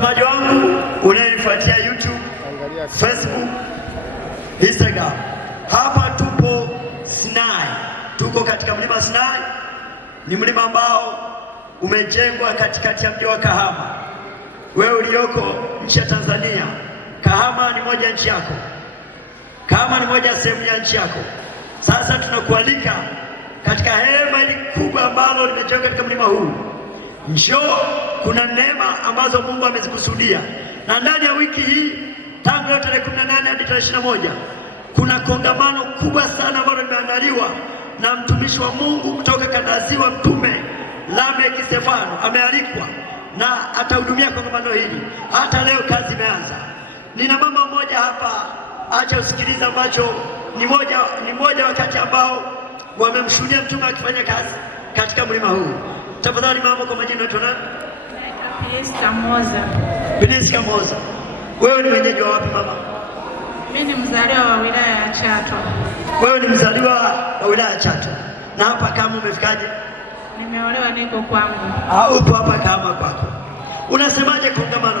Mtazamaji wangu unayenifuatia YouTube, Facebook, Instagram, hapa tupo Sinai. Tuko katika mlima Sinai. Ni mlima ambao umejengwa katikati ya mji wa Kahama. Wewe ulioko nchi ya Tanzania, Kahama ni moja nchi yako. Kahama ni moja sehemu ya nchi yako. Sasa tunakualika katika hema hili kubwa ambalo limejengwa katika mlima huu. Njoo, kuna neema ambazo Mungu amezikusudia. Na ndani ya wiki hii tangu leo tarehe 18 hadi tarehe 21 kuna kongamano kubwa sana ambalo limeandaliwa na mtumishi wa Mungu kutoka Kadaziwa, Mtume Lameck Stefano amealikwa na atahudumia kongamano hili. Hata leo kazi imeanza. Nina mama mmoja hapa, acha usikiliza, ambacho ni moja wakati ambao wamemshuhudia mtume akifanya kazi katika mlima huu. Tafadhali mama, kwa majina unaitwa nani? Biliska Moza. Wewe ni mwenyeji wa wapi mama? Mimi ni mzaliwa wa wilaya ya Chato. Wewe ni mzaliwa wa wilaya ya Chato. Na hapa kama umefikaje? Nimeolewa, niko kwangu. Upo hapa kama kwako. Unasemaje kongamano